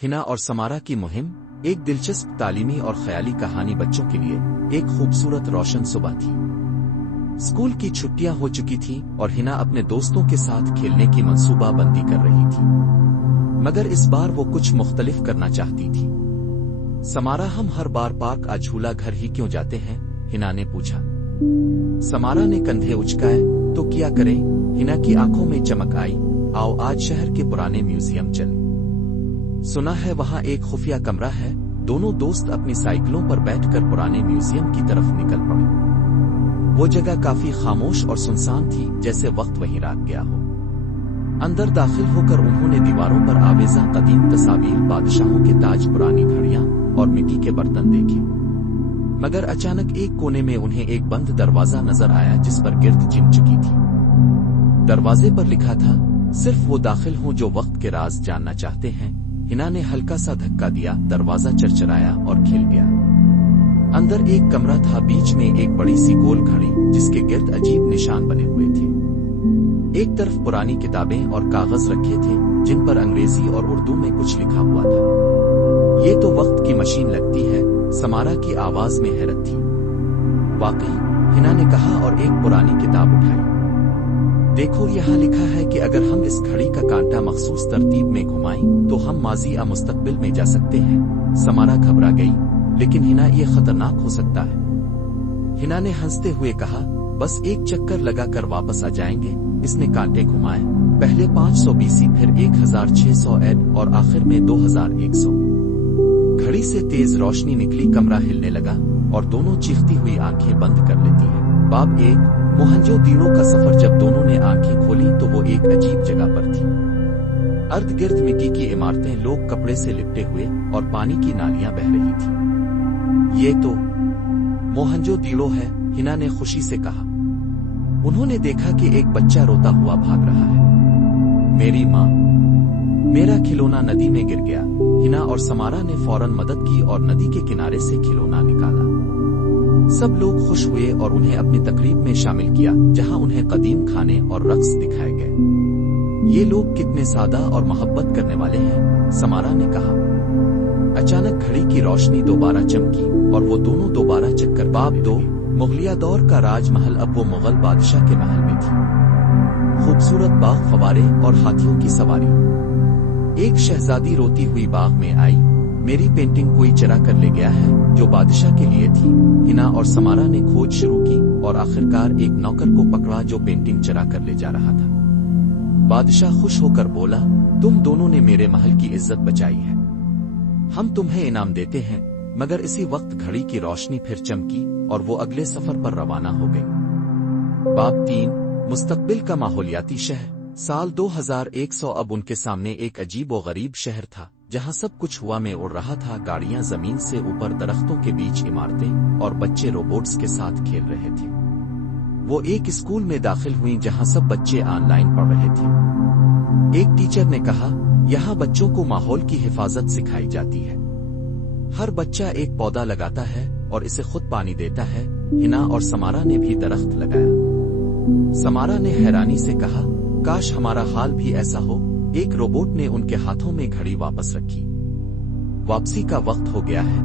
हिना और समारा की मुहिम, एक दिलचस्प तालीमी और ख्याली कहानी बच्चों के लिए एक खूबसूरत रोशन सुबह थी। स्कूल की छुट्टियां हो चुकी थीं और हिना अपने दोस्तों के साथ खेलने की मंसूबाबंदी कर रही थी, मगर इस बार वो कुछ मुख्तलिफ करना चाहती थी। समारा, हम हर बार पार्क आ झूला घर ही क्यों जाते हैं? हिना ने पूछा। समारा ने कंधे उचकाए, तो क्या करें? हिना की आंखों में चमक आई। आओ आज शहर के पुराने म्यूजियम चलें। सुना है वहां एक खुफिया कमरा है। दोनों दोस्त अपनी साइकिलों पर बैठकर पुराने म्यूजियम की तरफ निकल पड़े। वो जगह काफी खामोश और सुनसान थी, जैसे वक्त वहीं रात गया हो। अंदर दाखिल होकर उन्होंने दीवारों पर आवेजा कदीम तस्वीर, बादशाहों के ताज, पुरानी घड़ियां और मिट्टी के बर्तन देखे। मगर अचानक एक कोने में उन्हें एक बंद दरवाजा नजर आया, जिस पर गिर्द चिन चुकी थी। दरवाजे पर लिखा था, सिर्फ वो दाखिल हों जो वक्त के राज जानना चाहते हैं। हिना ने हल्का सा धक्का दिया, दरवाजा चरचराया और खिल गया। अंदर एक कमरा था, बीच में एक बड़ी सी गोल घड़ी, जिसके गिर्द अजीब निशान बने हुए थे। एक तरफ पुरानी किताबें और कागज रखे थे, जिन पर अंग्रेजी और उर्दू में कुछ लिखा हुआ था। ये तो वक्त की मशीन लगती है, समारा की आवाज में हैरत थी। वाकई, हिना ने कहा और एक पुरानी किताब उठाई। देखो, यहाँ लिखा है कि अगर हम इस घड़ी का कांटा मखसूस तरतीब में घुमाएं तो हम माजी या मुस्तकबिल में जा सकते हैं। समारा घबरा गई, लेकिन हिना, ये खतरनाक हो सकता है। हिना ने हंसते हुए कहा, बस एक चक्कर लगाकर वापस आ जाएंगे। इसने कांटे घुमाए, पहले 500 BC, फिर 1600 AD और आखिर में 2100। घड़ी से तेज रोशनी निकली, कमरा हिलने लगा और दोनों चीखती हुई आंखें बंद कर लेती है। बाब 1, मोहनजोदड़ो का सफर। जब दोनों ने आंखें खोली तो वो एक अजीब जगह पर थी। अर्ध गिर्द मिट्टी की इमारतें, लोग कपड़े से लिपटे हुए और पानी की नालियां बह रही थी। ये तो मोहनजोदड़ो है, हिना ने खुशी से कहा। उन्होंने देखा कि एक बच्चा रोता हुआ भाग रहा है। मेरी माँ, मेरा खिलौना नदी में गिर गया। हिना और समारा ने फौरन मदद की और नदी के किनारे से खिलौना निकाला। सब लोग खुश हुए और उन्हें अपनी तकरीब में शामिल किया, जहां उन्हें कदीम खाने और रक्स दिखाए गए। ये लोग कितने सादा और मोहब्बत करने वाले हैं, समारा ने कहा। अचानक घड़ी की रोशनी दोबारा चमकी और वो दोनों दोबारा चक्कर। बाब 2, मुगलिया दौर का राजमहल। अब वो मुगल बादशाह के महल में थी। खूबसूरत बाग, फवारे और हाथियों की सवारी। एक शहजादी रोती हुई बाग में आई। मेरी पेंटिंग कोई चरा कर ले गया है, जो बादशाह के लिए थी। हिना और समारा ने खोज शुरू की और आखिरकार एक नौकर को पकड़ा जो पेंटिंग चरा कर ले जा रहा था। बादशाह खुश होकर बोला, तुम दोनों ने मेरे महल की इज्जत बचाई है, हम तुम्हें इनाम देते हैं। मगर इसी वक्त घड़ी की रोशनी फिर चमकी और वो अगले सफर पर रवाना हो गई। बाब 3, मुस्तकबिल का माहौलियाती शहर। साल 2100। अब उनके सामने एक अजीब व गरीब शहर था, जहां सब कुछ हवा में उड़ रहा था। गाड़ियां जमीन से ऊपर, दरख्तों के बीच इमारतें और बच्चे रोबोट्स के साथ खेल रहे थे। वो एक स्कूल में दाखिल हुई जहां सब बच्चे ऑनलाइन पढ़ रहे थे। एक टीचर ने कहा, यहाँ बच्चों को माहौल की हिफाजत सिखाई जाती है। हर बच्चा एक पौधा लगाता है और इसे खुद पानी देता है। हिना और समारा ने भी दरख्त लगाया। समारा ने हैरानी से कहा, काश हमारा हाल भी ऐसा हो। एक रोबोट ने उनके हाथों में घड़ी वापस रखी। वापसी का वक्त हो गया है,